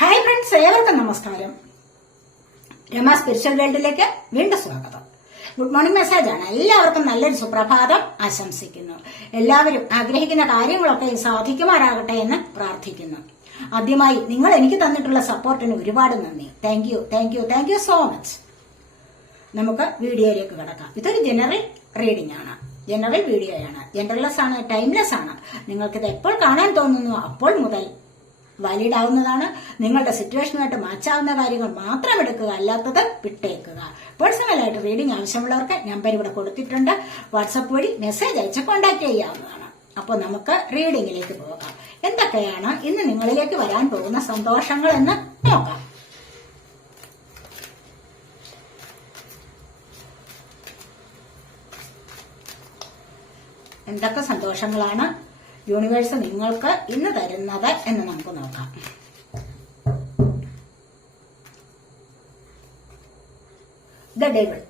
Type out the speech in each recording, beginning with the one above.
Hi friends, ഏവർക്കും നമസ്കാരം. Rama spiritual വേൾഡിലേക്ക് വീണ്ടും സ്വാഗതം. ഗുഡ് മോർണിംഗ് മെസ്സേജാണ്. എല്ലാവർക്കും നല്ലൊരു സുപ്രഭാതം ആശംസിക്കുന്നു. എല്ലാവരും ആഗ്രഹിക്കുന്ന കാര്യങ്ങളൊക്കെ സാധിക്കുമാറാകട്ടെ എന്ന് പ്രാർത്ഥിക്കുന്നു. ആദ്യമായി നിങ്ങൾ എനിക്ക് തന്നിട്ടുള്ള സപ്പോർട്ടിന് ഒരുപാട് നന്ദി. Thank you so much. നമുക്ക് വീഡിയോയിലേക്ക് കടക്കാം. ഇതൊരു ജനറൽ റീഡിംഗ് ആണ്, ജനറൽ വീഡിയോയാണ്, ജനറൽലെസ് ആണ്, ടൈംലെസ് ആണ്. നിങ്ങൾക്കിത് എപ്പോൾ കാണാൻ തോന്നുന്നു അപ്പോൾ മുതൽ വാലിഡ് ആവുന്നതാണ്. നിങ്ങളുടെ സിറ്റുവേഷനുമായിട്ട് മാച്ചാവുന്ന കാര്യങ്ങൾ മാത്രം എടുക്കുക, അല്ലാത്തത് വിട്ടേക്കുക. പേഴ്സണലായിട്ട് റീഡിംഗ് ആവശ്യമുള്ളവർക്ക് നമ്പർ ഇവിടെ കൊടുത്തിട്ടുണ്ട്. വാട്സപ്പ് വഴി മെസ്സേജ് അയച്ച് കോൺടാക്ട് ചെയ്യാവുന്നതാണ്. അപ്പോൾ നമുക്ക് റീഡിംഗിലേക്ക് പോകാം. എന്തൊക്കെയാണ് ഇന്ന് നിങ്ങളിലേക്ക് വരാൻ പോകുന്ന സന്തോഷങ്ങൾ എന്ന് നോക്കാം. എന്തൊക്കെ സന്തോഷങ്ങളാണ് യൂണിവേഴ്സ് നിങ്ങൾക്ക് ഇന്ന് തരുന്നത് എന്ന് നമുക്ക് നോക്കാം. The devil,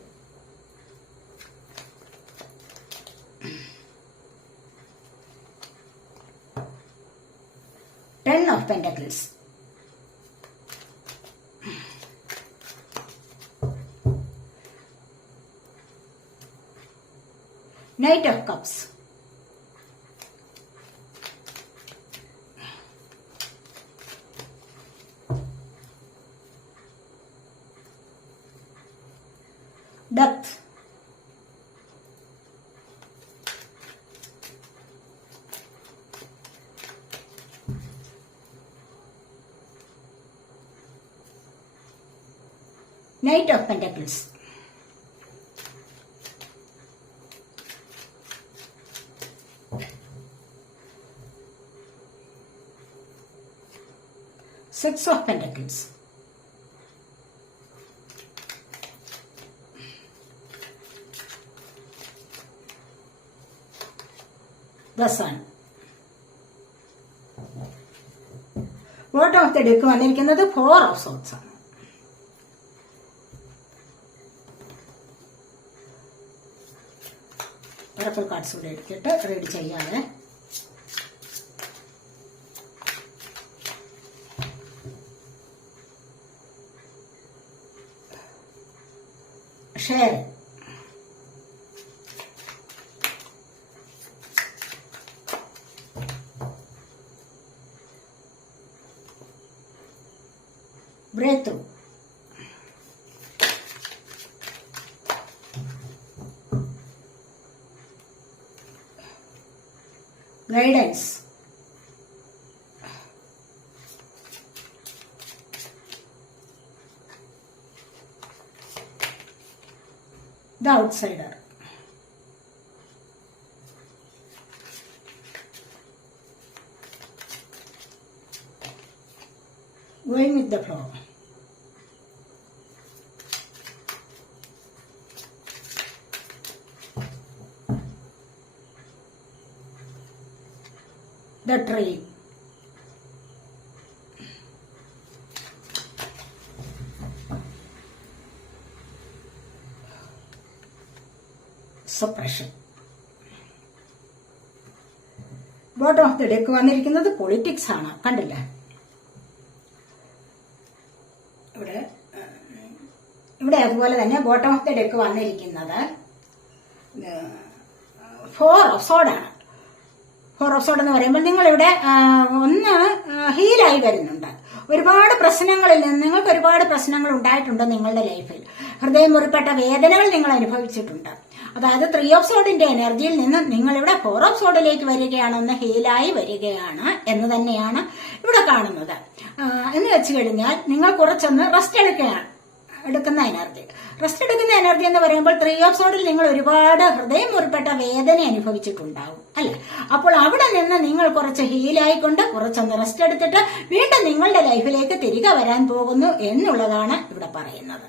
ten of pentacles, knight of cups, Death, Knight of Pentacles, Six of Pentacles, The Sun. Bottom of the deck വന്നിരിക്കുന്നത് ഫോർ ഓഫ് സോർട്സ് ആണ്. ഒരക്കൽ കാർഡ്സ് കൂടെ എടുത്തിട്ട് റീഡ് ചെയ്യാതെ share, breakthrough, guidance, the outsider, going with the flow, the tree, suppression. Bottom of the deck വന്നിരിക്കുന്നത് politics ആണ്. കണ്ടില്ലേ, ഇവിടെ അതുപോലെ തന്നെ ബോട്ടം ഓഫ് ദി ഡെക്ക് വന്നിരിക്കുന്നത് ഫോർ ഓഫ് സോഡാണ്. ഫോർ ഓഫ് സോഡ് എന്ന് പറയുമ്പോൾ നിങ്ങളിവിടെ ഒന്ന് ഹീലായി വരുന്നുണ്ട്. ഒരുപാട് പ്രശ്നങ്ങളിൽ നിന്ന് നിങ്ങൾക്ക് ഒരുപാട് പ്രശ്നങ്ങൾ ഉണ്ടായിട്ടുണ്ട് നിങ്ങളുടെ ലൈഫിൽ. ഹൃദയം മുറിപ്പെട്ട വേദനകൾ നിങ്ങൾ അനുഭവിച്ചിട്ടുണ്ട്. അതായത് ത്രീ ഓഫ് സോഡിന്റെ എനർജിയിൽ നിന്ന് നിങ്ങളിവിടെ ഫോർ ഓഫ് സോഡിലേക്ക് വരികയാണ്, ഒന്ന് ഹീലായി വരികയാണ് എന്ന് തന്നെയാണ് ഇവിടെ കാണുന്നത്. എന്ന് വെച്ച് കഴിഞ്ഞാൽ നിങ്ങൾ കുറച്ചൊന്ന് റെസ്റ്റ് എടുക്കുന്ന എനർജി. റെസ്റ്റ് എടുക്കുന്ന എനർജി എന്ന് പറയുമ്പോൾ ത്രീ ഓഫ് സോഡിൽ നിങ്ങൾ ഒരുപാട് ഹൃദയം മുറിപ്പെട്ട വേദന അനുഭവിച്ചിട്ടുണ്ടാവും അല്ലെ. അപ്പോൾ അവിടെ നിന്ന് നിങ്ങൾ കുറച്ച് ഹീലായിക്കൊണ്ട് കുറച്ചൊന്ന് റെസ്റ്റ് എടുത്തിട്ട് വീണ്ടും നിങ്ങളുടെ ലൈഫിലേക്ക് തിരികെ വരാൻ പോകുന്നു എന്നുള്ളതാണ് ഇവിടെ പറയുന്നത്.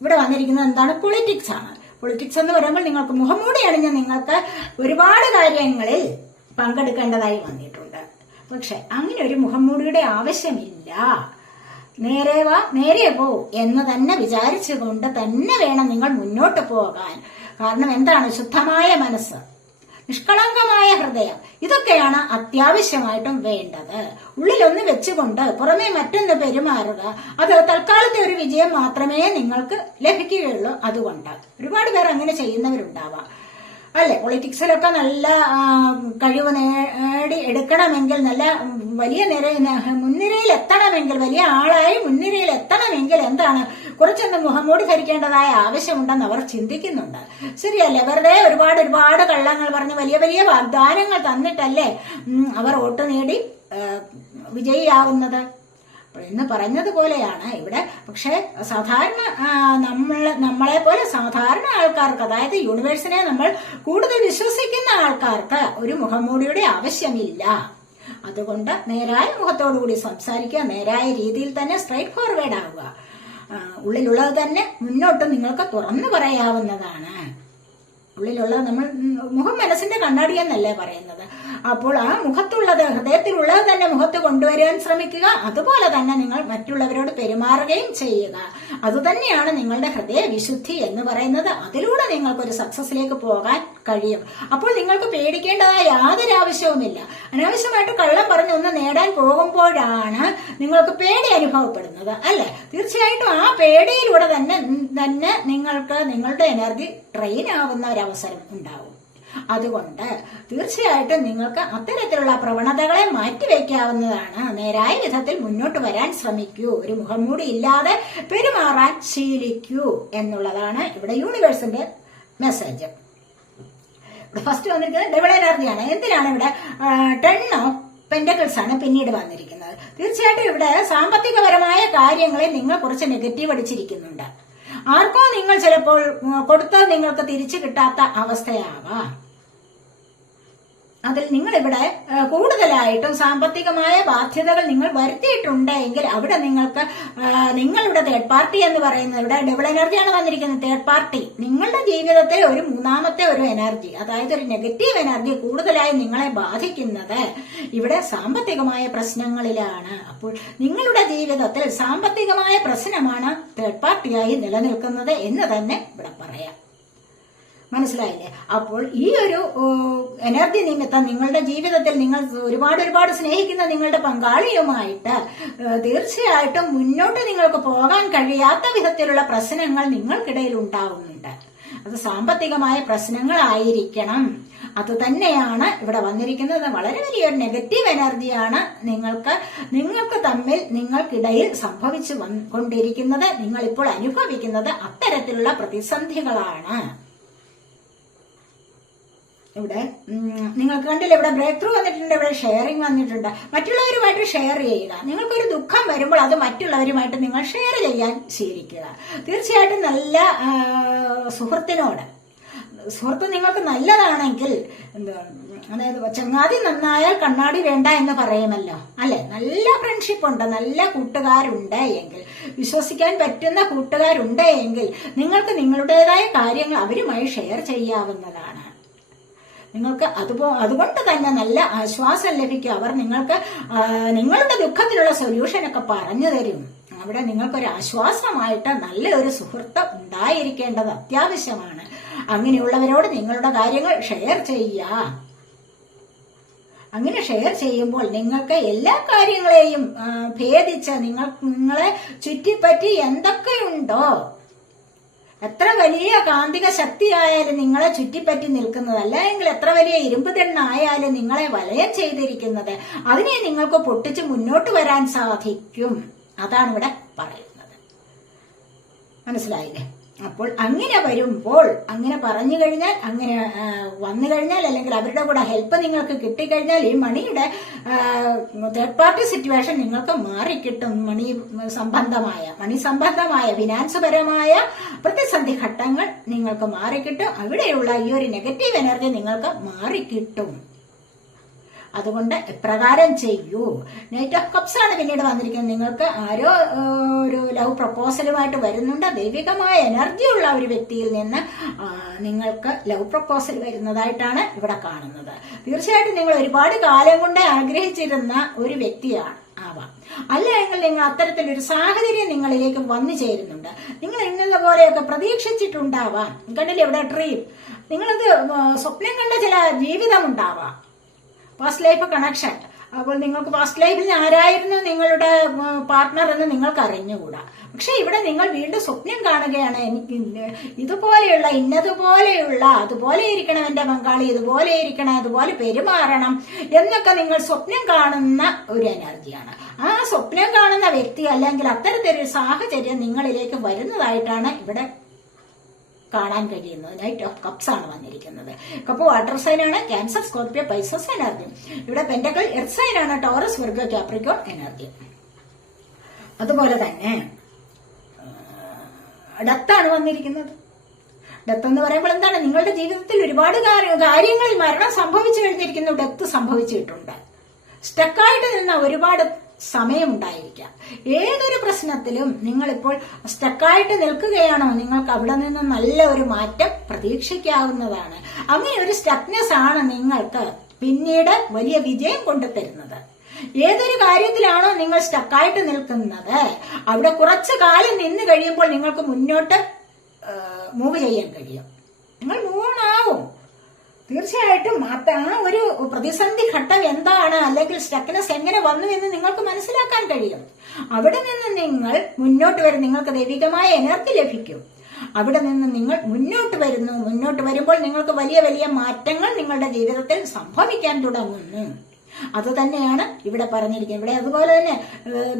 ഇവിടെ വന്നിരിക്കുന്നത് എന്താണ്? പൊളിറ്റിക്സ് ആണ്. പൊളിറ്റിക്സ് എന്ന് പറയുമ്പോൾ നിങ്ങൾക്ക് മുഖംമൂടി അണിഞ്ഞ് നിങ്ങൾക്ക് ഒരുപാട് കാര്യങ്ങളിൽ പങ്കെടുക്കേണ്ടതായി വന്നിട്ടുണ്ട്. പക്ഷെ അങ്ങനെ ഒരു മുഖംമൂടിയുടെ ആവശ്യമില്ല. നേരെ വാ നേരെ പോ എന്ന് തന്നെ വിചാരിച്ചുകൊണ്ട് തന്നെ വേണം നിങ്ങൾ മുന്നോട്ട് പോകാൻ. കാരണം എന്താണ്? ശുദ്ധമായ മനസ്സ്, നിഷ്കളങ്കമായ ഹൃദയം, ഇതൊക്കെയാണ് അത്യാവശ്യമായിട്ടും വേണ്ടത്. ഉള്ളിലൊന്ന് വെച്ചുകൊണ്ട് പുറമെ മറ്റൊന്ന് പെരുമാറുക, അത് തൽക്കാലത്തെ ഒരു വിജയം മാത്രമേ നിങ്ങൾക്ക് ലഭിക്കുകയുള്ളൂ. അതുകൊണ്ട് ഒരുപാട് പേർ അങ്ങനെ ചെയ്യുന്നവരുണ്ടാവാം അല്ലെ. പൊളിറ്റിക്സിലൊക്കെ നല്ല കഴിവ് നേടി എടുക്കണമെങ്കിൽ, നല്ല വലിയ മുൻനിരയിൽ എത്തണമെങ്കിൽ, വലിയ ആളായി മുൻനിരയിൽ എത്തണമെങ്കിൽ എന്താണ്, കുറച്ചൊന്ന് മുഖംമൂടി ധരിക്കേണ്ടതായ ആവശ്യമുണ്ടെന്ന് അവർ ചിന്തിക്കുന്നുണ്ട്. ശരിയല്ലേ? വെറുതെ ഒരുപാട് കള്ളങ്ങൾ പറഞ്ഞ് വലിയ വലിയ വാഗ്ദാനങ്ങൾ തന്നിട്ടല്ലേ അവർ വോട്ട് നേടി വിജയിയാവുന്നത്. എന്ന് പറഞ്ഞതുപോലെയാണ് ഇവിടെ. പക്ഷെ സാധാരണ നമ്മളെ പോലെ സാധാരണ ആൾക്കാർക്ക്, അതായത് യൂണിവേഴ്സിനെ നമ്മൾ കൂടുതൽ വിശ്വസിക്കുന്ന ആൾക്കാർക്ക് ഒരു മുഖംമൂടിയുടെ ആവശ്യമില്ല. അതുകൊണ്ട് നേരായ മുഖത്തോടുകൂടി സംസാരിക്കുക, നേരായ രീതിയിൽ തന്നെ സ്ട്രൈറ്റ് ഫോർവേഡ് ആവുക. ഉള്ളിലുള്ളത് തന്നെ മുന്നോട്ട് നിങ്ങൾക്ക് തുറന്നു പറയാവുന്നതാണ്. ഉള്ളിലുള്ളത് നമ്മൾ മുഖം മനസ്സിന്റെ കണ്ണാടി എന്നല്ലേ പറയുന്നത്. അപ്പോൾ ആ മുഖത്തുള്ളത്, ഹൃദയത്തിലുള്ളത് തന്നെ മുഖത്ത് കൊണ്ടുവരാൻ ശ്രമിക്കുക. അതുപോലെ തന്നെ നിങ്ങൾ മറ്റുള്ളവരോട് പെരുമാറുകയും ചെയ്യുക. അതുതന്നെയാണ് നിങ്ങളുടെ ഹൃദയ വിശുദ്ധി എന്ന് പറയുന്നത്. അതിലൂടെ നിങ്ങൾക്കൊരു സക്സസിലേക്ക് പോകാൻ കഴിയും. അപ്പോൾ നിങ്ങൾക്ക് പേടിക്കേണ്ടതായ യാതൊരു ആവശ്യവുമില്ല. അനാവശ്യമായിട്ട് കള്ളം പറഞ്ഞ് ഒന്ന് നേടാൻ പോകുമ്പോഴാണ് നിങ്ങൾക്ക് പേടി അനുഭവപ്പെടുന്നത് അല്ലെ. തീർച്ചയായിട്ടും ആ പേടിയിലൂടെ തന്നെ നിങ്ങൾക്ക് നിങ്ങളുടെ എനർജി ട്രെയിൻ ആവുന്ന ഒരവസരം ഉണ്ടാവും. അതുകൊണ്ട് തീർച്ചയായിട്ടും നിങ്ങൾക്ക് അത്തരത്തിലുള്ള പ്രവണതകളെ മാറ്റിവെക്കാവുന്നതാണ്. നേരായ വിധത്തിൽ മുന്നോട്ട് വരാൻ ശ്രമിക്കൂ. ഒരു മുഖംമൂടി ഇല്ലാതെ പെരുമാറാൻ ശീലിക്കൂ എന്നുള്ളതാണ് ഇവിടെ യൂണിവേഴ്സിന്റെ മെസ്സേജ്. ഇവിടെ ഫസ്റ്റ് വന്നിരിക്കുന്നത് ഡബിൾ എനർജിയാണ്. എന്തിനാണ് ഇവിടെ 10 ഓഫ് പെന്റക്കിൾസ് ആണ് പിന്നീട് വന്നിരിക്കുന്നത്. തീർച്ചയായിട്ടും ഇവിടെ സാമ്പത്തികപരമായ കാര്യങ്ങളിൽ നിങ്ങൾ കുറച്ച് നെഗറ്റീവ് അടിച്ചിരിക്കുന്നുണ്ട്. ആർക്കോ നിങ്ങൾ ചിലപ്പോൾ കൊടുത്തത് നിങ്ങൾക്ക് തിരിച്ചു കിട്ടാത്ത അവസ്ഥയാവാം. അതിൽ നിങ്ങളിവിടെ കൂടുതലായിട്ടും സാമ്പത്തികമായ ബാധ്യതകൾ നിങ്ങൾ വരുത്തിയിട്ടുണ്ടെങ്കിൽ അവിടെ നിങ്ങൾക്ക് നിങ്ങളുടെ തേർഡ് പാർട്ടി എന്ന് പറയുന്നത്, ഇവിടെ ഡബിൾ എനർജിയാണ് വന്നിരിക്കുന്നത്. തേർഡ് പാർട്ടി നിങ്ങളുടെ ജീവിതത്തിൽ ഒരു മൂന്നാമത്തെ ഒരു എനർജി, അതായത് ഒരു നെഗറ്റീവ് എനർജി കൂടുതലായി നിങ്ങളെ ബാധിക്കുന്നത് ഇവിടെ സാമ്പത്തികമായ പ്രശ്നങ്ങളിലാണ്. അപ്പോൾ നിങ്ങളുടെ ജീവിതത്തിൽ സാമ്പത്തികമായ പ്രശ്നമാണ് തേർഡ് പാർട്ടിയായി നിലനിൽക്കുന്നത് എന്ന് തന്നെ ഇവിടെ പറയാം. മനസ്സിലായില്ലേ? അപ്പോൾ ഈ ഒരു എനർജി നിമിത്തം നിങ്ങളുടെ ജീവിതത്തിൽ നിങ്ങൾ ഒരുപാട് സ്നേഹിക്കുന്ന നിങ്ങളുടെ പങ്കാളിയുമായിട്ട് തീർച്ചയായിട്ടും മുന്നോട്ട് നിങ്ങൾക്ക് പോകാൻ കഴിയാത്ത വിധത്തിലുള്ള പ്രശ്നങ്ങൾ നിങ്ങൾക്കിടയിൽ ഉണ്ടാവുന്നുണ്ട്. അത് സാമ്പത്തികമായ പ്രശ്നങ്ങളായിരിക്കണം. അതുതന്നെയാണ് ഇവിടെ വന്നിരിക്കുന്നത്. വളരെ വലിയൊരു നെഗറ്റീവ് എനർജിയാണ് നിങ്ങൾക്ക് തമ്മിൽ നിങ്ങൾക്കിടയിൽ സംഭവിച്ചു കൊണ്ടിരിക്കുന്നത്. നിങ്ങളിപ്പോൾ അനുഭവിക്കുന്നത് അത്തരത്തിലുള്ള പ്രതിസന്ധികളാണ്. ഇവിടെ നിങ്ങൾക്ക് കണ്ടില്ല, ഇവിടെ ബ്രേക്ക് ത്രൂ വന്നിട്ടുണ്ട്, ഇവിടെ ഷെയറിംഗ് വന്നിട്ടുണ്ട്. മറ്റുള്ളവരുമായിട്ട് ഷെയർ ചെയ്യുക. നിങ്ങൾക്കൊരു ദുഃഖം വരുമ്പോൾ അത് മറ്റുള്ളവരുമായിട്ട് നിങ്ങൾ ഷെയർ ചെയ്യാൻ ശീലിക്കുക. തീർച്ചയായിട്ടും നല്ല സുഹൃത്ത് നിങ്ങൾക്ക് നല്ലതാണെങ്കിൽ, അതായത് ചങ്ങാതി നന്നായാൽ കണ്ണാടി വേണ്ട എന്ന് പറയുമല്ലോ അല്ലെ. നല്ല ഫ്രണ്ട്ഷിപ്പ് ഉണ്ട്, നല്ല കൂട്ടുകാരുണ്ട് എങ്കിൽ, വിശ്വസിക്കാൻ പറ്റുന്ന കൂട്ടുകാരുണ്ട് എങ്കിൽ നിങ്ങൾക്ക് നിങ്ങളുടേതായ കാര്യങ്ങൾ അവരുമായി ഷെയർ ചെയ്യാവുന്നതാണ്. നിങ്ങൾക്ക് അതുകൊണ്ട് തന്നെ നല്ല ആശ്വാസം ലഭിക്കും. അവർ നിങ്ങൾക്ക് നിങ്ങളുടെ ദുഃഖത്തിലുള്ള സൊല്യൂഷനൊക്കെ പറഞ്ഞു തരും. അവിടെ നിങ്ങൾക്കൊരു ആശ്വാസമായിട്ട് നല്ലൊരു സുഹൃത്ത് ഉണ്ടായിരിക്കേണ്ടത് അത്യാവശ്യമാണ്. അങ്ങനെയുള്ളവരോട് നിങ്ങളുടെ കാര്യങ്ങൾ ഷെയർ ചെയ്യുക. അങ്ങനെ ഷെയർ ചെയ്യുമ്പോൾ നിങ്ങൾക്ക് എല്ലാ കാര്യങ്ങളെയും ഭേദിച്ച് നിങ്ങളെ ചുറ്റിപ്പറ്റി എന്തൊക്കെയുണ്ടോ, എത്ര വലിയ കാന്തിക ശക്തിയായാലും നിങ്ങളെ ചുറ്റിപ്പറ്റി നിൽക്കുന്നത്, അല്ലെങ്കിൽ എത്ര വലിയ ഇരുമ്പ് തെണ്ണായാലും നിങ്ങളെ വലയം ചെയ്തിരിക്കുന്നത്, അതിനെ നിങ്ങൾക്ക് പൊട്ടിച്ച് മുന്നോട്ട് വരാൻ സാധിക്കും. അതാണ് ഇവിടെ പറയുന്നത്. മനസ്സിലായില്ലേ? അപ്പോൾ അങ്ങനെ വരുമ്പോൾ, അങ്ങനെ പറഞ്ഞു കഴിഞ്ഞാൽ, അങ്ങനെ വന്നു കഴിഞ്ഞാൽ, അല്ലെങ്കിൽ അവരുടെ കൂടെ ഹെൽപ്പ് നിങ്ങൾക്ക് കിട്ടിക്കഴിഞ്ഞാൽ ഈ മണിയുടെ തേർഡ് പാർട്ടി സിറ്റുവേഷൻ നിങ്ങൾക്ക് മാറിക്കിട്ടും. മണി സംബന്ധമായ ഫിനാൻസ് പരമായ പ്രതിസന്ധി ഘട്ടങ്ങൾ നിങ്ങൾക്ക് മാറിക്കിട്ടും. അവിടെയുള്ള ഈ ഒരു നെഗറ്റീവ് എനർജി നിങ്ങൾക്ക് മാറിക്കിട്ടും. അതുകൊണ്ട് എപ്രകാരം ചെയ്യൂ. നൈറ്റ് ഓഫ് കപ്സ് ആണ് പിന്നീട് വന്നിരിക്കുന്നത്. നിങ്ങൾക്ക് ആരോ ഒരു ലവ് പ്രപ്പോസലുമായിട്ട് വരുന്നുണ്ട്. ദൈവികമായ എനർജി ഉള്ള ഒരു വ്യക്തിയിൽ നിന്ന് നിങ്ങൾക്ക് ലവ് പ്രപ്പോസൽ വരുന്നതായിട്ടാണ് ഇവിടെ കാണുന്നത്. തീർച്ചയായിട്ടും നിങ്ങൾ ഒരുപാട് കാലം കൊണ്ട് ആഗ്രഹിച്ചിരുന്ന ഒരു വ്യക്തിയാണ് ആവാം. അല്ലെങ്കിൽ നിങ്ങൾ അത്തരത്തിലൊരു സാഹചര്യം നിങ്ങളിലേക്ക് വന്നു ചേരുന്നുണ്ട്. നിങ്ങൾ ഇന്നലെ പോലെയൊക്കെ പ്രതീക്ഷിച്ചിട്ടുണ്ടാവാം. കണ്ടില്ലേ ഇവിടെ ട്രീ നിങ്ങളത് സ്വപ്നം കണ്ട ചില ജീവിതം ഉണ്ടാവാം, പാസ്റ്റ് ലൈഫ് കണക്ഷൻ. അപ്പോൾ നിങ്ങൾക്ക് പാസ്റ്റ് ലൈഫിൽ ആരായിരുന്നു നിങ്ങളുടെ പാർട്ട്ണർ എന്ന് നിങ്ങൾക്ക് അറിഞ്ഞുകൂടാ. പക്ഷെ ഇവിടെ നിങ്ങൾ വീണ്ടും സ്വപ്നം കാണുകയാണ്, എനിക്ക് ഇതുപോലെയുള്ള ഇന്നതുപോലെയുള്ള അതുപോലെ ഇരിക്കണം എന്റെ പങ്കാളി, ഇതുപോലെ ഇരിക്കണം, അതുപോലെ പെരുമാറണം എന്നൊക്കെ നിങ്ങൾ സ്വപ്നം കാണുന്ന ഒരു എനർജിയാണ്. ആ സ്വപ്നം കാണുന്ന വ്യക്തി അല്ലെങ്കിൽ അത്തരത്തിലൊരു സാഹചര്യം നിങ്ങളിലേക്ക് വരുന്നതായിട്ടാണ് ഇവിടെ കാണാൻ കഴിയുന്നത്. നൈറ്റ് ഓഫ് കപ്സ് ആണ് വന്നിരിക്കുന്നത്. കപ്പ് വാട്ടർ സൈൻ ആണ്, ക്യാൻസർ, സ്കോർപ്പിയോ, പൈസസ് എനർജി. ഇവിടെ പെന്റക്കിൾ എർത്ത് സൈൻ ആണ്, ടോറസ്, വിർഗോ, കാപ്രിക്കോൺ എനർജി. അതുപോലെ തന്നെ ഡെത്താണ് വന്നിരിക്കുന്നത്. ഡെത്ത് എന്ന് പറയുമ്പോൾ എന്താണ്, നിങ്ങളുടെ ജീവിതത്തിൽ ഒരുപാട് കാര്യങ്ങളിൽ മരണം സംഭവിച്ചു കഴിഞ്ഞിരിക്കുന്നു, ഡെത്ത് സംഭവിച്ചിട്ടുണ്ട്. സ്റ്റക്കായിട്ട് നിന്ന ഒരുപാട് സമയമുണ്ടായിരിക്കാം. ഏതൊരു പ്രശ്നത്തിലും നിങ്ങളിപ്പോൾ സ്റ്റക്കായിട്ട് നിൽക്കുകയാണോ, നിങ്ങൾക്ക് അവിടെ നിന്ന് നല്ല ഒരു മാറ്റം പ്രതീക്ഷിക്കാവുന്നതാണ്. അങ്ങനെ ഒരു സ്റ്റക്നെസ് ആണ് നിങ്ങൾക്ക് പിന്നീട് വലിയ വിജയം കൊണ്ടുതരുന്നത്. ഏതൊരു കാര്യത്തിലാണോ നിങ്ങൾ സ്റ്റക്കായിട്ട് നിൽക്കുന്നത്, അവിടെ കുറച്ചു കാലം നിന്ന് കഴിയുമ്പോൾ നിങ്ങൾക്ക് മുന്നോട്ട് മൂവ് ചെയ്യാൻ കഴിയും. നിങ്ങൾ മൂവ് ഓൺ ആവും തീർച്ചയായിട്ടും. ആ ഒരു പ്രതിസന്ധി ഘട്ടം എന്താണ്, അല്ലെങ്കിൽ സ്റ്റക്നെസ് എങ്ങനെ വന്നു എന്ന് നിങ്ങൾക്ക് മനസ്സിലാക്കാൻ കഴിയും. അവിടെ നിന്ന് നിങ്ങൾ മുന്നോട്ട് വരും, നിങ്ങൾക്ക് ദൈവികമായ എനർജി ലഭിക്കും. അവിടെ നിന്ന് നിങ്ങൾ മുന്നോട്ട് വരുന്നു. മുന്നോട്ട് വരുമ്പോൾ നിങ്ങൾക്ക് വലിയ വലിയ മാറ്റങ്ങൾ നിങ്ങളുടെ ജീവിതത്തിൽ സംഭവിക്കാൻ തുടങ്ങുന്നു. അത് തന്നെയാണ് ഇവിടെ പറഞ്ഞിരിക്കുന്നത്. ഇവിടെ അതുപോലെ തന്നെ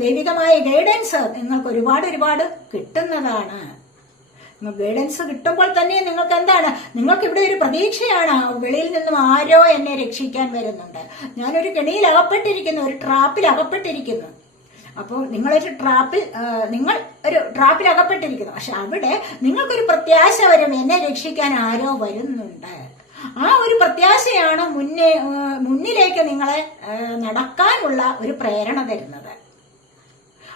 ദൈവികമായ ഗൈഡൻസ് നിങ്ങൾക്ക് ഒരുപാട് കിട്ടുന്നതാണ്. ഗൈഡൻസ് കിട്ടുമ്പോൾ തന്നെ നിങ്ങൾക്ക് എന്താണ്, നിങ്ങൾക്ക് ഇവിടെ ഒരു പ്രതീക്ഷയാണ്. വെളിയിൽ നിന്നും ആരോ എന്നെ രക്ഷിക്കാൻ വരുന്നുണ്ട്, ഞാനൊരു കെണിയിൽ അകപ്പെട്ടിരിക്കുന്നു, ഒരു ട്രാപ്പിൽ അകപ്പെട്ടിരിക്കുന്നു. അപ്പോൾ നിങ്ങൾ ഒരു ട്രാപ്പിൽ അകപ്പെട്ടിരിക്കുന്നു. പക്ഷെ അവിടെ നിങ്ങൾക്കൊരു പ്രത്യാശ വരും, എന്നെ രക്ഷിക്കാൻ ആരോ വരുന്നുണ്ട്. ആ ഒരു പ്രത്യാശയാണ് മുന്നിലേക്ക് നിങ്ങളെ നടക്കാനുള്ള ഒരു പ്രേരണ തരുന്നത്.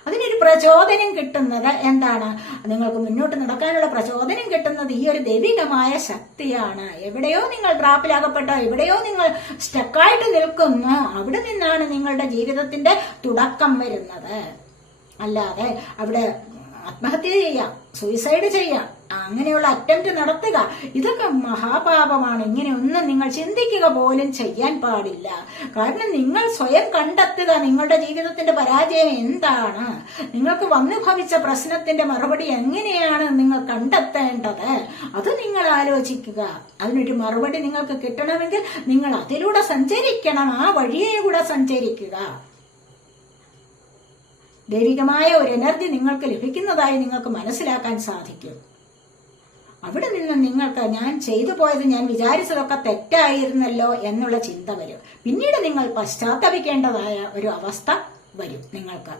അതിനൊരു പ്രചോദനം കിട്ടുന്നത് എന്താണ്, നിങ്ങൾക്ക് മുന്നോട്ട് നടക്കാനുള്ള പ്രചോദനം കിട്ടുന്നത് ഈ ഒരു ദൈവികമായ ശക്തിയാണ്. എവിടെയോ നിങ്ങൾ ട്രാപ്പിലാകപ്പെട്ടോ, എവിടെയോ നിങ്ങൾ സ്റ്റക്കായിട്ട് നിൽക്കുന്നു, അവിടെ നിന്നാണ് നിങ്ങളുടെ ജീവിതത്തിന്റെ തുടക്കം വരുന്നത്. അല്ലാതെ അവിടെ ആത്മഹത്യ ചെയ്യാം, സൂയിസൈഡ് ചെയ്യാം, അങ്ങനെയുള്ള അറ്റംപ്റ്റ് നടത്തുക, ഇതൊക്കെ മഹാപാപമാണ്. ഇങ്ങനെയൊന്നും നിങ്ങൾ ചിന്തിക്കുക പോലും ചെയ്യാൻ പാടില്ല. കാരണം നിങ്ങൾ സ്വയം കണ്ടെത്തുക നിങ്ങളുടെ ജീവിതത്തിന്റെ പരാജയം എന്താണ്, നിങ്ങൾക്ക് വന്നു ഭവിച്ച പ്രശ്നത്തിന്റെ മറുപടി എങ്ങനെയാണ് നിങ്ങൾ കണ്ടെത്തേണ്ടത്, അത് നിങ്ങൾ ആലോചിക്കുക. അതിനൊരു മറുപടി നിങ്ങൾക്ക് കിട്ടണമെങ്കിൽ നിങ്ങൾ അതിലൂടെ സഞ്ചരിക്കണം, ആ വഴിയെ കൂടെ സഞ്ചരിക്കുക. ദൈവികമായ ഒരു എനർജി നിങ്ങൾക്ക് ലഭിക്കുന്നതായി നിങ്ങൾക്ക് മനസ്സിലാക്കാൻ സാധിക്കും. അവിടെ നിന്ന് നിങ്ങൾക്ക് ഞാൻ ചെയ്തു പോയത്, ഞാൻ വിചാരിച്ചതൊക്കെ തെറ്റായിരുന്നല്ലോ എന്നുള്ള ചിന്ത വരും. പിന്നീട് നിങ്ങൾ പശ്ചാത്തപിക്കേണ്ടതായ ഒരു അവസ്ഥ വരും നിങ്ങൾക്ക്.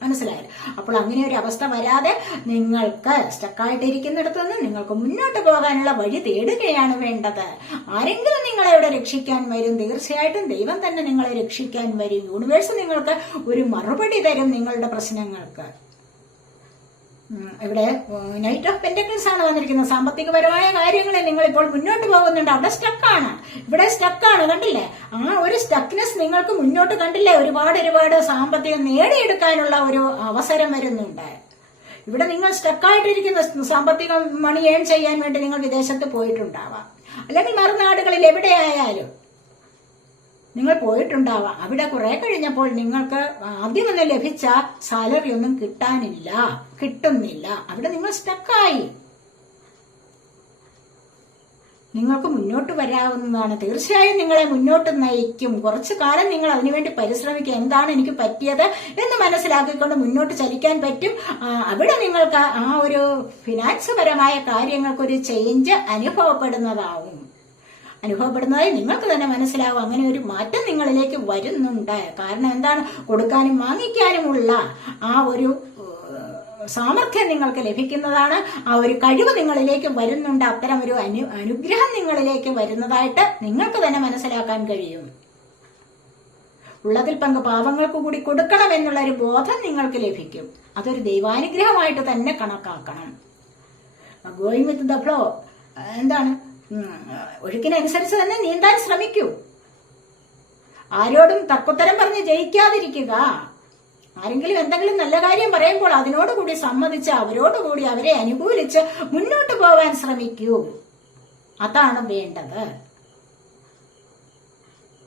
മനസ്സിലായത്? അപ്പോൾ അങ്ങനെ ഒരു അവസ്ഥ വരാതെ നിങ്ങൾക്ക് സ്റ്റക്കായിട്ടിരിക്കുന്നിടത്തു നിന്ന് നിങ്ങൾക്ക് മുന്നോട്ട് പോകാനുള്ള വഴി തേടുകയാണ് വേണ്ടത്. ആരെങ്കിലും നിങ്ങളെ ഇവിടെ രക്ഷിക്കാൻ വരും, തീർച്ചയായിട്ടും ദൈവം തന്നെ നിങ്ങളെ രക്ഷിക്കാൻ വരും. യൂണിവേഴ്സ് നിങ്ങൾക്ക് ഒരു മറുപടി തരും നിങ്ങളുടെ പ്രശ്നങ്ങൾക്ക്. ഇവിടെ നൈറ്റ് ഓഫ് പെന്റക്കിൾസ് ആണ് വന്നിരിക്കുന്നത്. സാമ്പത്തികപരമായ കാര്യങ്ങളിൽ നിങ്ങൾ ഇപ്പോൾ മുന്നോട്ട് പോകുന്നുണ്ട്, അവിടെ സ്റ്റക്കാണ്, ഇവിടെ സ്റ്റക്കാണ്. കണ്ടില്ലേ, ആ ഒരു സ്റ്റക്നെസ് നിങ്ങൾക്ക് മുന്നോട്ട് കണ്ടില്ലേ, ഒരുപാട് സാമ്പത്തികം നേടിയെടുക്കാനുള്ള ഒരു അവസരം വരുന്നുണ്ട്. ഇവിടെ നിങ്ങൾ സ്റ്റക്കായിട്ടിരിക്കുന്ന സാമ്പത്തിക മണി ഏൺ ചെയ്യാൻ വേണ്ടി നിങ്ങൾ വിദേശത്ത് പോയിട്ടുണ്ടാവാം, അല്ലെങ്കിൽ മറുനാടുകളിൽ എവിടെയായാലും നിങ്ങൾ പോയിട്ടുണ്ടാവാം. അവിടെ കുറെ കഴിഞ്ഞപ്പോൾ നിങ്ങൾക്ക് ആദ്യം ഒന്ന് ലഭിച്ച സാലറി ഒന്നും കിട്ടുന്നില്ല. അവിടെ നിങ്ങൾ സ്റ്റക്കായി. നിങ്ങൾക്ക് മുന്നോട്ട് വരാവുന്നതാണ്. തീർച്ചയായും നിങ്ങളെ മുന്നോട്ട് നയിക്കും. കുറച്ചു കാലം നിങ്ങൾ അതിനുവേണ്ടി പരിശ്രമിക്കുക. എന്താണ് എനിക്ക് പറ്റിയത് എന്ന് മനസ്സിലാക്കിക്കൊണ്ട് മുന്നോട്ട് ചലിക്കാൻ പറ്റും. അവിടെ നിങ്ങൾക്ക് ആ ഒരു ഫിനാൻസ് പരമായ കാര്യങ്ങൾക്കൊരു ചേഞ്ച് അനുഭവപ്പെടുന്നതായി നിങ്ങൾക്ക് തന്നെ മനസ്സിലാവും. അങ്ങനെ ഒരു മാറ്റം നിങ്ങളിലേക്ക് വരുന്നുണ്ട്. കാരണം എന്താണ്, കൊടുക്കാനും വാങ്ങിക്കാനുമുള്ള ആ ഒരു സാമർഥ്യം നിങ്ങൾക്ക് ലഭിക്കുന്നതാണ്. ആ ഒരു കഴിവ് നിങ്ങളിലേക്ക് വരുന്നുണ്ട്. അത്തരം ഒരു അനുഗ്രഹം നിങ്ങളിലേക്ക് വരുന്നതായിട്ട് നിങ്ങൾക്ക് തന്നെ മനസ്സിലാക്കാൻ കഴിയും. ഉള്ളതിൽ പങ്ക് പാവങ്ങൾക്ക് കൂടി കൊടുക്കണം എന്നുള്ള ഒരു ബോധം നിങ്ങൾക്ക് ലഭിക്കും. അതൊരു ദൈവാനുഗ്രഹമായിട്ട് തന്നെ കണക്കാക്കണം. ഗോയിങ് വിത്ത് ദ ഫ്ലോ, എന്താണ്, ഒഴുക്കിനനുസരിച്ച് തന്നെ നീന്താൻ ശ്രമിക്കൂ. ആരോടും തർക്കുത്തരം പറഞ്ഞ് ജയിക്കാതിരിക്കുക. ആരെങ്കിലും എന്തെങ്കിലും നല്ല കാര്യം പറയുമ്പോൾ അതിനോടുകൂടി സമ്മതിച്ച് അവരോടുകൂടി അവരെ അനുകൂലിച്ച് മുന്നോട്ട് പോകാൻ ശ്രമിക്കൂ. അതാണ് വേണ്ടത്.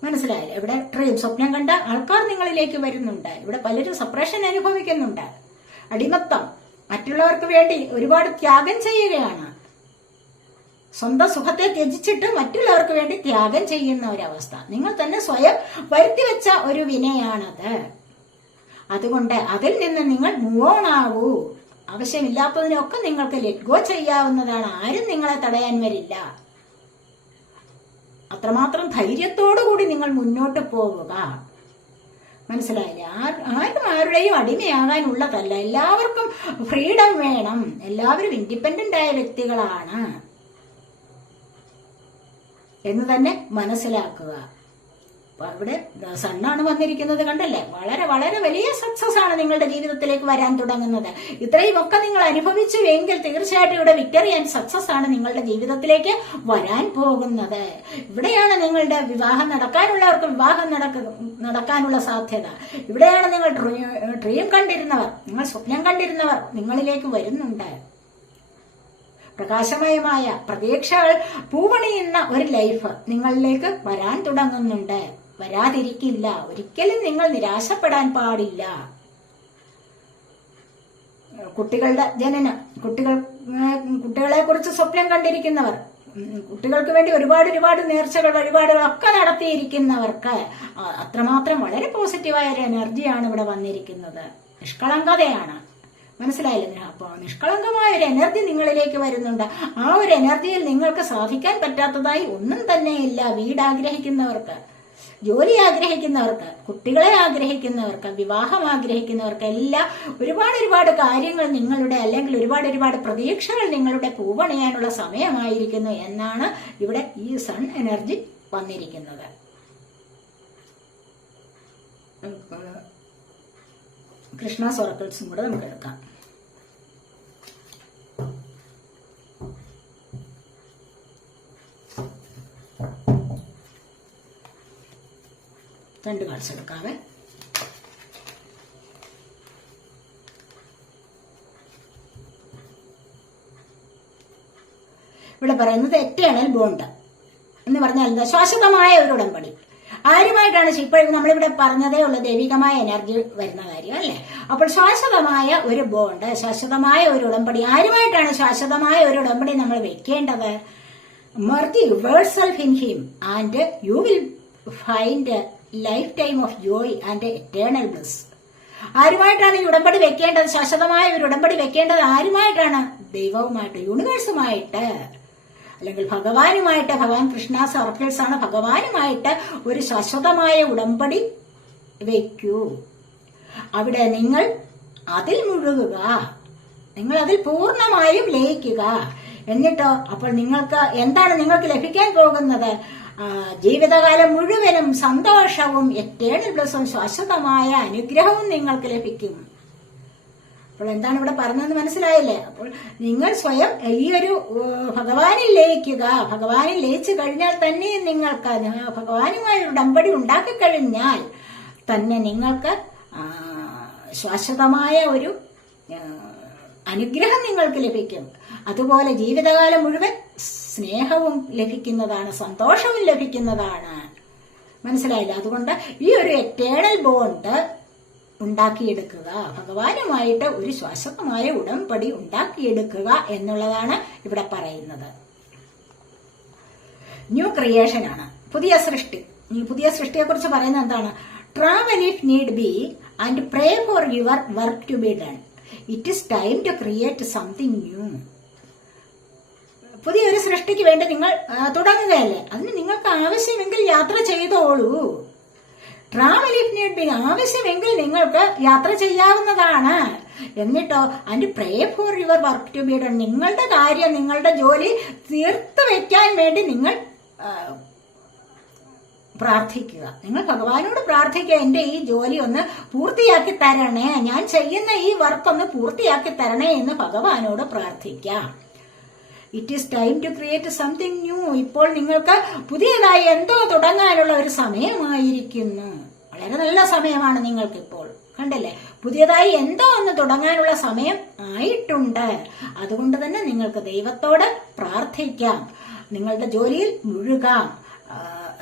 മനസ്സിലായില്ലേ? ഇവിടെ ഡ്രീം സ്വപ്നം കണ്ട ആൾക്കാർ നിങ്ങളിലേക്ക് വരുന്നുണ്ട്. ഇവിടെ പലരും സപ്രഷൻ അനുഭവിക്കുന്നുണ്ട്. അടിമത്തം, മറ്റുള്ളവർക്ക് വേണ്ടി ഒരുപാട് ത്യാഗം ചെയ്യുകയാണ്. സ്വന്തം സുഖത്തെ ത്യജിച്ചിട്ട് മറ്റുള്ളവർക്ക് വേണ്ടി ത്യാഗം ചെയ്യുന്ന ഒരവസ്ഥ നിങ്ങൾ തന്നെ സ്വയം വരുത്തിവെച്ച ഒരു വിനയാണത്. അതുകൊണ്ട് അതിൽ നിന്ന് നിങ്ങൾ മൂവ് ഓൺ ആവൂ. ആവശ്യമില്ലാത്തതിനൊക്കെ നിങ്ങൾക്ക് ലെറ്റ് ഗോ ചെയ്യാവുന്നതാണ്. ആരും നിങ്ങളെ തടയാൻ വരില്ല. അത്രമാത്രം ധൈര്യത്തോടുകൂടി നിങ്ങൾ മുന്നോട്ട് പോവുക. മനസ്സിലായില്ലേ? ആരും ആരുടെയും അടിമയാകാനുള്ളതല്ല. എല്ലാവർക്കും ഫ്രീഡം വേണം. എല്ലാവരും ഇൻഡിപെൻഡന്റ് ആയ വ്യക്തികളാണ് എന്ന് തന്നെ മനസ്സിലാക്കുക. ഇവിടെ സണ്ണാണ് വന്നിരിക്കുന്നത്, കണ്ടല്ലേ? വളരെ വളരെ വലിയ സക്സസ് ആണ് നിങ്ങളുടെ ജീവിതത്തിലേക്ക് വരാൻ തുടങ്ങുന്നത്. ഇത്രയും ഒക്കെ നിങ്ങൾ അനുഭവിച്ചുവെങ്കിൽ തീർച്ചയായിട്ടും ഇവിടെ വിക്ടറി ആൻഡ് സക്സസ് ആണ് നിങ്ങളുടെ ജീവിതത്തിലേക്ക് വരാൻ പോകുന്നത്. ഇവിടെയാണ് നിങ്ങളുടെ വിവാഹം നടക്കാനുള്ളവർക്ക് വിവാഹം നടക്കാനുള്ള സാധ്യത. ഇവിടെയാണ് നിങ്ങൾ ഡ്രീം കണ്ടിരുന്നവർ, നിങ്ങൾ സ്വപ്നം കണ്ടിരുന്നവർ നിങ്ങളിലേക്ക് വരുന്നുണ്ട്. പ്രകാശമയമായ പ്രതീക്ഷകൾ പൂവണിയുന്ന ഒരു ലൈഫ് നിങ്ങളിലേക്ക് വരാൻ തുടങ്ങുന്നുണ്ട്. വരാതിരിക്കില്ല. ഒരിക്കലും നിങ്ങൾ നിരാശപ്പെടാൻ പാടില്ല. കുട്ടികളുടെ ജനനം, കുട്ടികളെ കുറിച്ച് സ്വപ്നം കണ്ടിരിക്കുന്നവർ, കുട്ടികൾക്ക് വേണ്ടി ഒരുപാട് നേർച്ചകൾ വഴിപാടുകളൊക്കെ നടത്തിയിരിക്കുന്നവർക്ക് അത്രമാത്രം വളരെ പോസിറ്റീവായ ഒരു എനർജിയാണ് ഇവിടെ വന്നിരിക്കുന്നത്. നിഷ്കളങ്കതയാണ്. മനസ്സിലായില്ലേ? അപ്പോൾ നിഷ്കളങ്കമായ ഒരു എനർജി നിങ്ങളിലേക്ക് വരുന്നുണ്ട്. ആ ഒരു എനർജിയിൽ നിങ്ങൾക്ക് സാധിക്കാൻ പറ്റാത്തതായി ഒന്നും തന്നെയില്ല. വീട് ആഗ്രഹിക്കുന്നവർക്ക്, ജോലി ആഗ്രഹിക്കുന്നവർക്ക്, കുട്ടികളെ ആഗ്രഹിക്കുന്നവർക്ക്, വിവാഹം ആഗ്രഹിക്കുന്നവർക്ക് എല്ലാം ഒരുപാട് കാര്യങ്ങൾ നിങ്ങളുടെ, അല്ലെങ്കിൽ ഒരുപാട് പ്രതീക്ഷകൾ നിങ്ങളുടെ പൂവണിയാനുള്ള സമയമായിരിക്കുന്നു എന്നാണ് ഇവിടെ ഈ സൺ എനർജി വന്നിരിക്കുന്നത്. കൃഷ്ണാസ് ഒറക്കിൾസും കൂടെ നമുക്ക് എടുക്കാം. രണ്ട് കാർഡ്സ് എടുക്കാവേ. ഇവിടെ പറയുന്നത് എറ്റേണൽ ബോണ്ട് എന്ന് പറഞ്ഞാൽ എന്താ? ശാശ്വതമായ ഒരു ഉടമ്പടി. ആരുമായിട്ടാണ് ഇപ്പോഴും നമ്മളിവിടെ പറഞ്ഞതേ ഉള്ളൂ ദൈവികമായ എനർജി വരുന്ന കാര്യം അല്ലേ? അപ്പോൾ ശാശ്വതമായ ഒരു ബോണ്ട്, ശാശ്വതമായ ഒരു ഉടമ്പടി. ആരുമായിട്ടാണ് ശാശ്വതമായ ഒരു ഉടമ്പടി നമ്മൾ വെക്കേണ്ടത്? Merge yourself in him and you will find life time of joy and eternal bliss. ആരുമായിട്ടാണ് ഈ ഉടമ്പടി വെക്കേണ്ടത്? ശാശ്വതമായ ഒരു ഉടമ്പടി വെക്കേണ്ടത് ആരുമായിട്ടാണ്? ദൈവവുമായിട്ട്, യൂണിവേഴ്സുമായിട്ട്, അല്ലെങ്കിൽ ഭഗവാനുമായിട്ട്. ഭഗവാൻ കൃഷ്ണ സർക്കിൾസ് ആണ്. ഭഗവാനുമായിട്ട് ഒരു ശാശ്വതമായ ഉടമ്പടി വയ്ക്കൂ. അവിടെ നിങ്ങൾ അതിൽ മുഴുകുക, നിങ്ങൾ അതിൽ പൂർണ്ണമായും ലയിക്കുക. എന്നിട്ടോ അപ്പോൾ നിങ്ങൾക്ക് എന്താണ് നിങ്ങൾക്ക് ലഭിക്കാൻ പോകുന്നത്? ജീവിതകാലം മുഴുവനും സന്തോഷവും എറ്റേണൽ ബ്ലെസ്സും ശാശ്വതമായ അനുഗ്രഹവും നിങ്ങൾക്ക് ലഭിക്കും. അപ്പോൾ എന്താണ് ഇവിടെ പറഞ്ഞതെന്ന് മനസ്സിലായില്ലേ? അപ്പോൾ നിങ്ങൾ സ്വയം ഈ ഒരു ഭഗവാനിൽ ലയിക്കുക. ഭഗവാനിൽ ലയിച്ചു കഴിഞ്ഞാൽ തന്നെ നിങ്ങൾക്ക് ഭഗവാനുമായി ഉടമ്പടി ഉണ്ടാക്കി കഴിഞ്ഞാൽ തന്നെ നിങ്ങൾക്ക് ശാശ്വതമായ ഒരു അനുഗ്രഹം നിങ്ങൾക്ക് ലഭിക്കും. അതുപോലെ ജീവിതകാലം മുഴുവൻ സ്നേഹവും ലഭിക്കുന്നതാണ്, സന്തോഷവും ലഭിക്കുന്നതാണ്. മനസ്സിലായില്ല? അതുകൊണ്ട് ഈ ഒരു എറ്റേണൽ ബോണ്ട് ഉണ്ടാക്കിയെടുക്കുക, ഭഗവാനുമായിട്ട് ഒരു ശാശ്വതമായ ഉടമ്പടി ഉണ്ടാക്കിയെടുക്കുക എന്നുള്ളതാണ് ഇവിടെ പറയുന്നത്. ന്യൂ ക്രിയേഷൻ ആണ്, പുതിയ സൃഷ്ടി. ഈ പുതിയ സൃഷ്ടിയെ കുറിച്ച് പറയുന്നത് എന്താണ്? Travel if need be and pray for your work to be done. It is time to create something new. പുതിയൊരു സൃഷ്ടിക്ക് വേണ്ടി നിങ്ങൾ തുടങ്ങുകയല്ലേ? അതിന് നിങ്ങൾക്ക് ആവശ്യമെങ്കിൽ യാത്ര ചെയ്തോളൂ. ട്രാവൽ ഇഫ് നീഡ് ബി, ആവശ്യമെങ്കിൽ നിങ്ങൾക്ക് യാത്ര ചെയ്യാവുന്നതാണ്. എന്നിട്ടോ and pray for your work to be done, നിങ്ങളുടെ കാര്യം, നിങ്ങളുടെ ജോലി തീർത്ത് വെക്കാൻ വേണ്ടി നിങ്ങൾ പ്രാർത്ഥിക്കുക. നിങ്ങൾ ഭഗവാനോട് പ്രാർത്ഥിക്കുക, എന്റെ ഈ ജോലി ഒന്ന് പൂർത്തിയാക്കി തരണേ, ഞാൻ ചെയ്യുന്ന ഈ വർക്ക് ഒന്ന് പൂർത്തിയാക്കി തരണേ എന്ന് ഭഗവാനോട് പ്രാർത്ഥിക്കാം. It is time to create something new. ഇപ്പോൾ നിങ്ങൾക്ക് പുതിയതായി എന്തോ തുടങ്ങാനുള്ള ഒരു സമയമായിരിക്കുന്നു. വളരെ നല്ല സമയമാണ് നിങ്ങൾക്കിപ്പോൾ. കണ്ടല്ലേ? പുതിയതായി എന്തോ ഒന്ന് തുടങ്ങാനുള്ള സമയം ആയിട്ടുണ്ട്. അതുകൊണ്ട് തന്നെ നിങ്ങൾക്ക് ദൈവത്തോട് പ്രാർത്ഥിക്കാം. നിങ്ങളുടെ ജോലിയിൽ മുഴുകാം.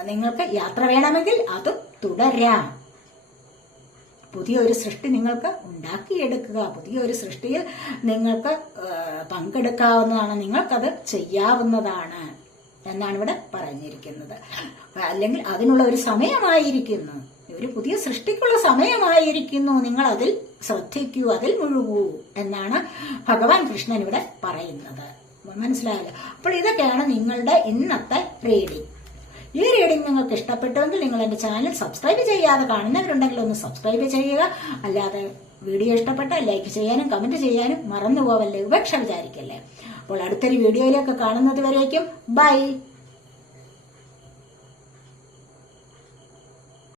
നിങ്ങൾക്ക് യാത്ര വേണമെങ്കിൽ അതും തുടരാം. പുതിയൊരു സൃഷ്ടി നിങ്ങൾക്ക് ഉണ്ടാക്കിയെടുക്കുക. പുതിയൊരു സൃഷ്ടിയിൽ നിങ്ങൾക്ക് പങ്കെടുക്കാവുന്നതാണ്. നിങ്ങൾക്കത് ചെയ്യാവുന്നതാണ് എന്നാണ് ഇവിടെ പറഞ്ഞിരിക്കുന്നത്. അല്ലെങ്കിൽ അതിനുള്ള ഒരു സമയമായിരിക്കുന്നു, ഒരു പുതിയ സൃഷ്ടിക്കുള്ള സമയമായിരിക്കുന്നു. നിങ്ങൾ അതിൽ ശ്രദ്ധിക്കൂ, അതിൽ മുഴുകൂ എന്നാണ് ഭഗവാൻ കൃഷ്ണൻ ഇവിടെ പറയുന്നത്. മനസ്സിലായല്ലോ? അപ്പോൾ ഇതൊക്കെയാണ് നിങ്ങളുടെ ഇന്നത്തെ റീഡിംഗ്. ഈ റീഡിംഗ് നിങ്ങൾക്ക് ഇഷ്ടപ്പെട്ടുവെങ്കിൽ നിങ്ങൾ എന്റെ ചാനൽ സബ്സ്ക്രൈബ് ചെയ്യാതെ കാണുന്നവരുണ്ടെങ്കിൽ ഒന്ന് സബ്സ്ക്രൈബ് ചെയ്യുക. അല്ലാതെ വീഡിയോ ഇഷ്ടപ്പെട്ടാൽ ലൈക്ക് ചെയ്യാനും കമന്റ് ചെയ്യാനും മറന്നു പോവല്ലേ, ഉപേക്ഷ വിചാരിക്കല്ലേ. അപ്പോൾ അടുത്തൊരു വീഡിയോയിലേക്ക് കാണുന്നത് വരേക്കും ബൈ.